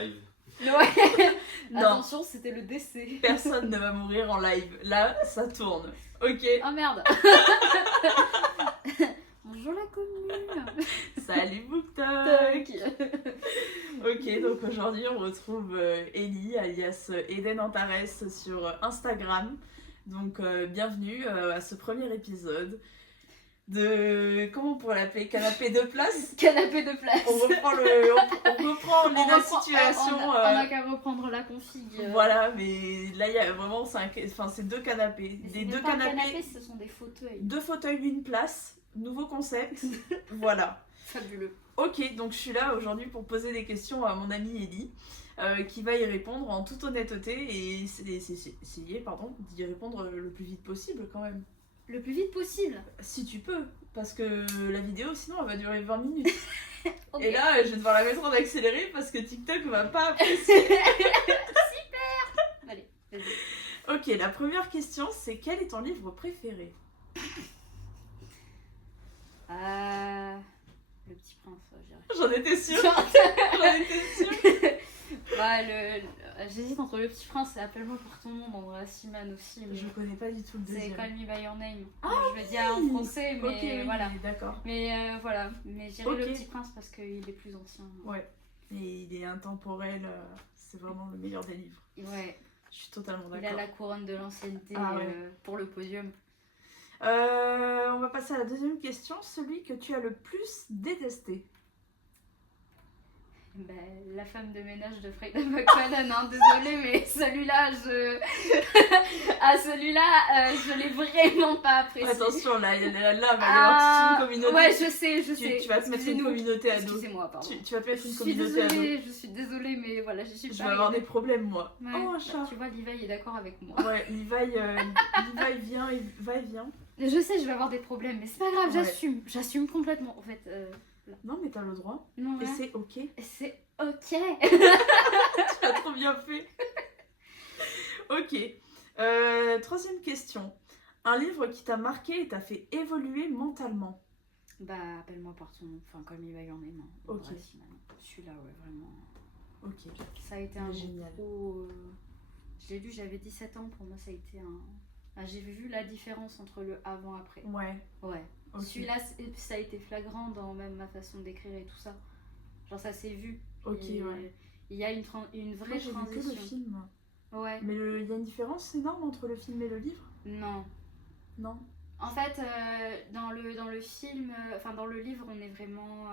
live. Ouais. Non. Attention, c'était le décès. Personne ne va mourir en live. Là, ça tourne. Ok. Oh merde. Bonjour la commune. Salut BookTok. Toc. Ok, donc aujourd'hui on retrouve Ellie alias Eden Antares sur Instagram. Donc bienvenue à ce premier épisode de... Comment on pourrait l'appeler? Canapé de place. Canapé de place. On reprend la situation. On a qu'à reprendre la config. Voilà, mais là il y a vraiment c'est deux canapés. Des deux canapés, ce sont des fauteuils. Deux fauteuils, une place. Nouveau concept. Voilà. Fabuleux. Ok, donc je suis là aujourd'hui pour poser des questions à mon amie Ellie, qui va y répondre en toute honnêteté et essayer d'y répondre le plus vite possible quand même. Le plus vite possible. Si tu peux, parce que la vidéo sinon elle va durer 20 minutes. Okay. Et là je vais devoir la mettre en accéléré parce que TikTok va pas apprécier. Super. Allez, vas-y. Ok, la première question c'est quel est ton livre préféré? Le Petit Prince, je dirais. J'en étais sûre. J'en étais sûre. Ouais, j'hésite entre Le Petit Prince et Appelle-moi par ton nom dans la Simane aussi. Mais Je connais pas du tout le c'est deuxième. Call Me By Your Name. Ah, je vais dire en français, mais Ok, oui, voilà. d'accord. Mais voilà, mais je dirais Ok. Le Petit Prince parce qu'il est plus ancien. Ouais, et il est intemporel, c'est vraiment le meilleur des livres. Ouais, Je suis totalement il a d'accord. la couronne de l'ancienneté Ah ouais. pour le podium. On va passer à la deuxième question. Celui que tu as le plus détesté? Bah, la femme de ménage de Freda McFadden, hein, désolée, mais celui-là, je l'ai vraiment pas apprécié. Attention, là il va y avoir toute une communauté. Ouais, je sais. Tu vas te mettre une communauté ado. Excusez-moi, pardon. Tu vas te mettre une Je suis communauté ado. désolée, je suis désolée, mais voilà, j'y suis Je pas. vais avoir des problèmes, moi. Ouais, Oh, un chat. tu vois, Levi est d'accord avec moi. Ouais, Levi vient, il va et vient. Je sais, je vais avoir des problèmes, mais c'est pas grave, Ouais. j'assume complètement. En fait, Non, mais t'as le droit. non, Et ouais. c'est ok. C'est ok. Tu as trop bien fait. Ok. Troisième question. Un livre qui t'a marqué et t'a fait évoluer mentalement? Bah, appelle-moi par ton nom, enfin, comme il va y en aimer. Ok. Celui-là, ouais, vraiment. Ok. Ça a été un Génial. gros. Je l'ai lu, j'avais 17 ans, pour moi, ça a été un. Ah, j'ai vu la différence entre le avant-après. Ouais. Ouais. Ok. Celui-là, ça a été flagrant dans même ma façon d'écrire et tout ça. Genre, ça s'est vu. Ok, Et ouais. il y a une Moi, vraie j'ai vu que transition. le film. Ouais. Mais il y a une différence énorme entre le film et le livre? Non. Non. En fait, dans le film, enfin dans le livre, on est vraiment,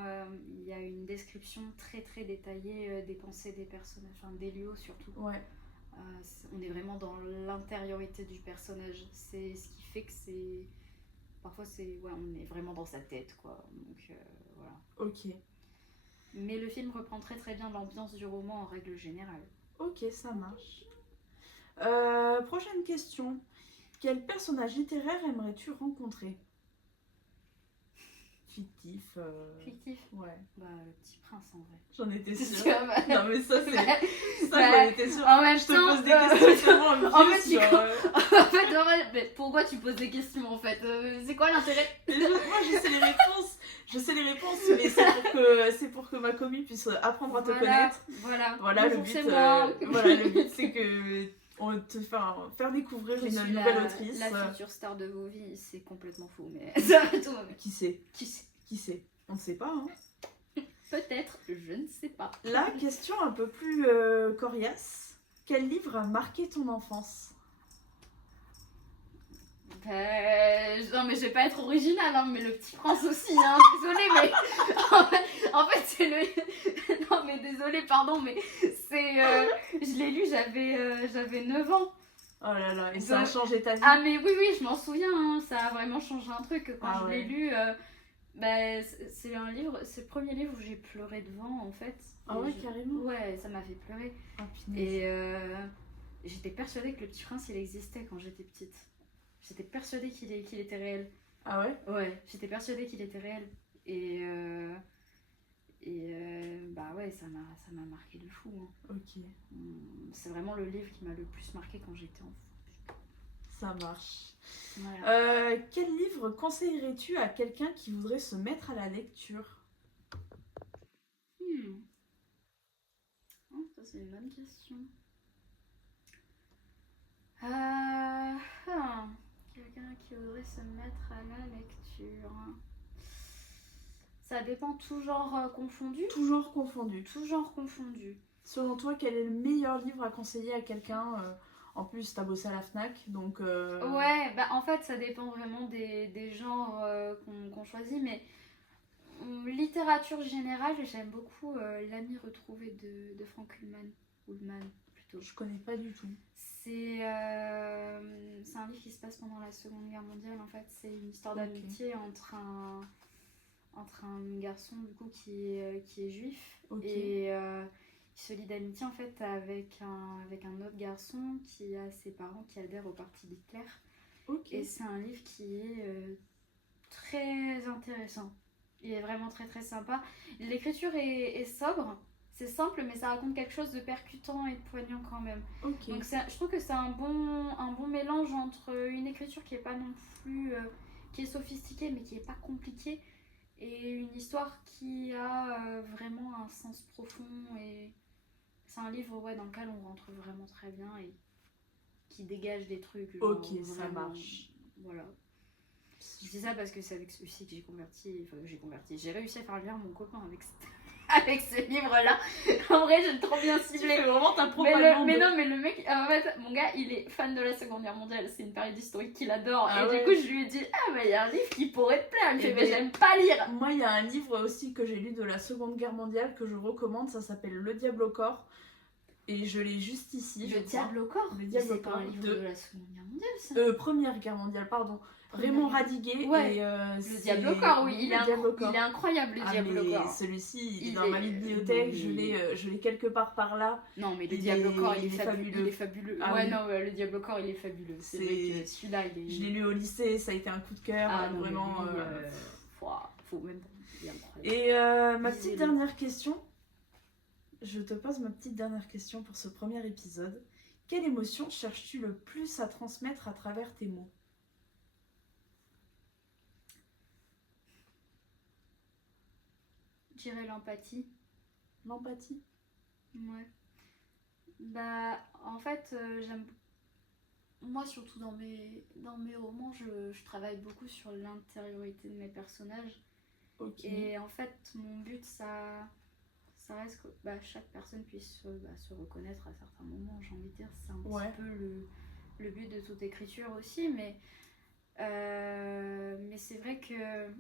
il y a une description très très détaillée des pensées des personnages, enfin d'Elio surtout. Ouais. On est vraiment dans l'intériorité du personnage. C'est ce qui fait que c'est, parfois c'est, ouais, on est vraiment dans sa tête quoi. Donc voilà. Ok. Mais le film reprend très très bien l'ambiance du roman en règle générale. Ok, ça marche. Prochaine question. Quel personnage littéraire aimerais-tu rencontrer? Fictif. Fictif. Ouais. Bah le Petit Prince en vrai. J'en étais Tu sûre. vois, bah- Non mais ça c'est... Bah, j'en étais sûre. en même Je te temps, pose des questions tellement en obvious fait, sur... En fait, mais pourquoi tu poses des questions en fait c'est quoi l'intérêt? Moi je sais les réponses. Je sais les réponses, mais c'est pour que ma commu puisse apprendre à te connaître. Voilà, le Bonjour, but, c'est moi. voilà, le but c'est que on te faire découvrir Je une suis nouvelle autrice. la future star de vos vies, c'est complètement faux, mais ça va tout. Mais Qui sait? qui sait? Qui sait? On ne sait pas. Hein. Peut-être, je ne sais pas. Là, question un peu plus coriace. Quel livre a marqué ton enfance? Non mais je vais pas être originale, hein, mais Le Petit Prince aussi, hein, désolée, mais en fait c'est le... Non mais désolée, pardon, mais c'est... Je l'ai lu, j'avais 9 ans. Oh là là, et ça a changé ta vie? Ah mais oui, je m'en souviens, hein, ça a vraiment changé un truc. Quand je l'ai lu, c'est un livre, c'est le premier livre où j'ai pleuré devant en fait. Ah ouais, carrément? Ouais, ça m'a fait pleurer. Ah, punaise. Et j'étais persuadée que Le Petit Prince il existait quand j'étais petite. J'étais persuadée qu'il était réel. Ah ouais? Ouais, j'étais persuadée qu'il était réel. Et bah ouais, ça m'a marqué de fou. Hein. Ok, C'est vraiment le livre qui m'a le plus marqué quand j'étais enfant. ça marche. Voilà. Quel livre conseillerais-tu à quelqu'un qui voudrait se mettre à la lecture? Ça c'est une bonne question. Quelqu'un qui voudrait se mettre à la lecture. Ça dépend, tout genre confondu. Tout genre confondu. Tout genre confondu. Selon toi, quel est le meilleur livre à conseiller à quelqu'un En plus, t'as bossé à la FNAC, donc... Ouais, bah en fait, ça dépend vraiment des genres qu'on choisit, mais littérature générale, j'aime beaucoup L'ami retrouvé de Frank Ullman plutôt. Je connais pas du tout. C'est un livre qui se passe pendant la Seconde Guerre mondiale, en fait. C'est une histoire d'amitié entre un garçon du coup qui est juif et il se lie d'amitié en fait avec un autre garçon qui a ses parents qui adhèrent au parti d'Hitler. Et c'est un livre qui est très intéressant. Il est vraiment très très sympa. L'écriture est sobre, c'est simple mais ça raconte quelque chose de percutant et de poignant quand même. Donc je trouve que c'est un bon mélange entre une écriture qui est pas non plus qui est sophistiquée mais qui est pas compliquée et une histoire qui a vraiment un sens profond. Et c'est un livre dans lequel on rentre vraiment très bien et qui dégage des trucs. Ok, vraiment, ça marche. Voilà. Je dis ça parce que c'est avec celui-ci que j'ai réussi à faire lire mon copain avec ce livre-là. En vrai, j'ai trop bien ciblé. Tu fais vraiment ta propagande. Mais le mec, en fait, mon gars, il est fan de la Seconde Guerre mondiale. C'est une période historique qu'il adore. Ah et ouais. du coup, je lui ai dit, il y a un livre qui pourrait te plaire. Il me fait, Et mais j'aime pas lire. Moi, il y a un livre aussi que j'ai lu de la Seconde Guerre mondiale que je recommande. Ça s'appelle Le Diable au corps. Et je l'ai juste ici. Le Diable au corps. Le Diable au c'est pas corps un livre de la Seconde Guerre mondiale, ça. Première Guerre mondiale, pardon. Raymond Radiguet. Ouais. Et, Le Diable au corps, oui. Il est incroyable, le Diable mais au corps. celui-ci, il est dans ma bibliothèque. Je l'ai quelque part par là. Non, mais le Diable au corps, il est fabuleux. Il est fabuleux. Ah, ouais, oui. non, le Diable au corps, il est fabuleux. C'est vrai que celui-là, il est... Je l'ai lu au lycée, ça a été un coup de cœur. Non, vraiment. Faut même pas. Il est incroyable. Et ma petite dernière question. Je te pose ma petite dernière question pour ce premier épisode. Quelle émotion cherches-tu le plus à transmettre à travers tes mots ? Je dirais l'empathie. L'empathie ? Ouais. Bah, en fait, j'aime... Moi, surtout dans mes romans, je travaille beaucoup sur l'intériorité de mes personnages. Et en fait, mon but, ça reste que chaque personne puisse se reconnaître à certains moments, j'ai envie de dire. C'est un petit peu le but de toute écriture aussi. Mais c'est vrai que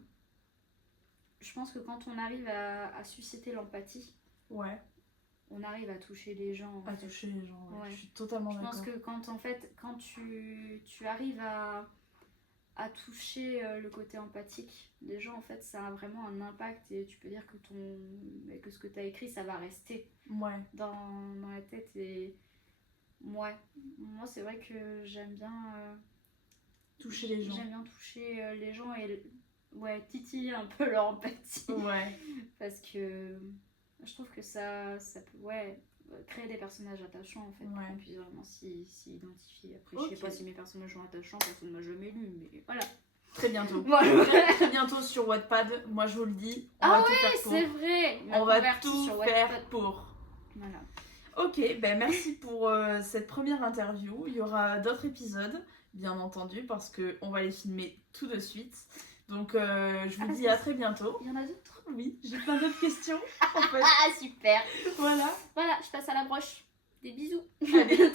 je pense que quand on arrive à susciter l'empathie, on arrive à toucher les gens. Toucher les gens, je suis totalement d'accord. Je pense que quand tu arrives à toucher le côté empathique des gens, en fait, ça a vraiment un impact et tu peux dire que ce que tu as écrit, ça va rester dans la tête. Et moi, c'est vrai que j'aime bien toucher les gens. J'aime bien toucher les gens et titiller un peu leur empathie. Parce que je trouve que ça peut créer des personnages attachants en fait, pour qu'on puisse vraiment s'y identifier. Après, je sais pas si mes personnages sont attachants parce qu'on ne m'a jamais lu, mais voilà. Très bientôt. Très bientôt sur Wattpad, moi je vous le dis. C'est vrai. On va tout faire pour. Voilà. Ok, merci pour cette première interview. Il y aura d'autres épisodes, bien entendu, parce qu'on va les filmer tout de suite. Donc je vous dis à très bientôt. Il y en a d'autres ? Oui, j'ai plein d'autres questions en fait. Super. Voilà, je passe à la broche. Des bisous. Allez.